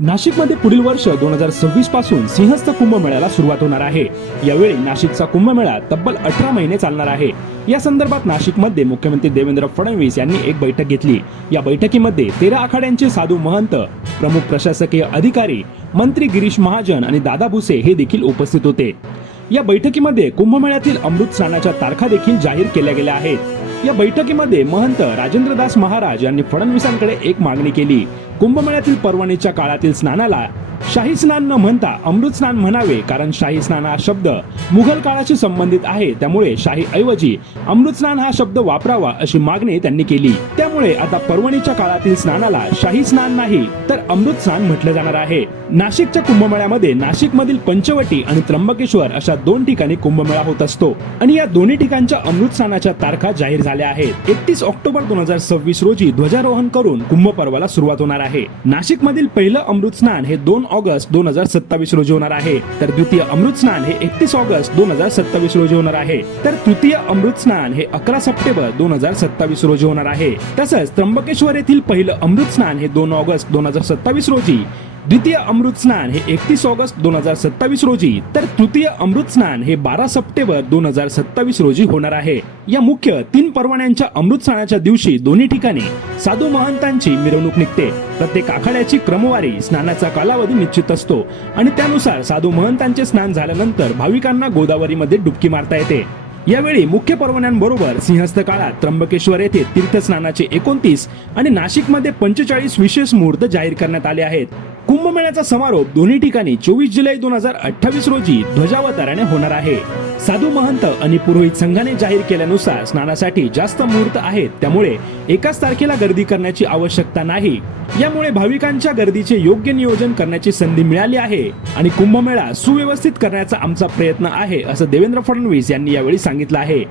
नाशिकमध्ये पुढील वर्ष 2026 पासून सिंहस्थ कुंभमेळ्याला सुरुवात होणार आहे। यावेळी नाशिकचा कुंभमेळा तब्बल 18 महिने चालणार आहे। या संदर्भात नाशिकमध्ये मुख्यमंत्री देवेंद्र फडणवीस यांनी एक बैठक घेतली। या बैठकीमध्ये 13 आखाड्यांचे साधू महंत, प्रमुख प्रशासकीय अधिकारी, मंत्री गिरीश महाजन आणि दादा भुसे हे देखील उपस्थित होते। या बैठकीमध्ये कुंभमेळ्यातील अमृत स्नानाच्या तारखा देखील जाहीर केल्या गेल्या आहेत। या बैठकीमध्ये महंत राजेंद्रदास महाराज यांनी फडणवीसांकडे एक मागणी केली। कुंभमेळ्यातील पर्वणीच्या काळातील स्नानाला शाही स्नान न म्हणता अमृत स्नान म्हणावे, कारण शाही स्नान हा शब्द मुघल काळाशी संबंधित आहे, त्यामुळे शाही ऐवजी अमृत स्नान हा शब्द वापरावा अशी मागणी त्यांनी केली। त्यामुळे आता पर्वणीच्या काळातील स्नानाला शाही स्नान नाही तर अमृत स्नान म्हटले जाणार आहे। नाशिकच्या कुंभमेळ्यामध्ये नाशिकमधील पंचवटी आणि त्र्यंबकेश्वर अशा 2 ठिकाणी कुंभमेळा होत असतो आणि या दोन्ही ठिकाणच्या अमृत स्नानाच्या तारखा जाहीर झाल्या आहेत। 31 ऑक्टोबर 2026 रोजी ध्वजारोहण करून कुंभ पर्वाला सुरुवात होणार आहे। नाशिकमधील पहिलं अमृत स्नान हे 2 ऑगस्ट 2027 रोजी होणार आहे, तर द्वितीय अमृत स्नान हे 31 ऑगस्ट 2027 रोजी होणार आहे, तर तृतीय अमृत स्नान हे 11 सप्टेंबर 2027 रोजी होणार आहे। तसंच त्र्यंबकेश्वर येथील पहिलं अमृत स्नान हे 2 ऑगस्ट 2027 रोजी, द्वितीय अमृत स्नान हे 31 ऑगस्ट 2027 रोजी, तर तृतीय अमृत स्नान हे 12 सप्टेंबर 2027 रोजी होणार आहे। या मुख्य 3 पर्वण्यांच्या अमृत स्नानाच्या दिवशी दोन्ही ठिकाणी साधू महंतांची मिरवणूक निघते। प्रत्येक आखाड्याची क्रमवारी, स्नानाचा कालावधी निश्चित असतो आणि त्यानुसार साधू महंतांचे स्नान झाल्यानंतर भाविकांना गोदावरीमध्ये डुबकी मारता येते। यावेळी मुख्य पर्वण्यांबरोबर सिंहस्थ काळात त्र्यंबकेश्वर येथे तीर्थस्नानाचे 29 आणि नाशिकमध्ये 45 विशेष मुहूर्त जाहीर करण्यात आले आहेत। कुंभमेळ्याचा समारोप दोन्ही ठिकाणी 24 जुलै 2028 रोजी ध्वजावताराने होणार आहे। साधू महंत आणि पुरोहित संघाने जाहीर केल्यानुसार स्नानासाठी जास्त मुहूर्त आहेत, त्यामुळे एकाच तारखेला गर्दी करण्याची आवश्यकता नाही। यामुळे भाविकांच्या गर्दीचे योग्य नियोजन करण्याची संधी मिळाली आहे आणि कुंभमेळा सुव्यवस्थित करण्याचा आमचा प्रयत्न आहे, असं देवेंद्र फडणवीस यांनी यावेळी सांगितलं आहे।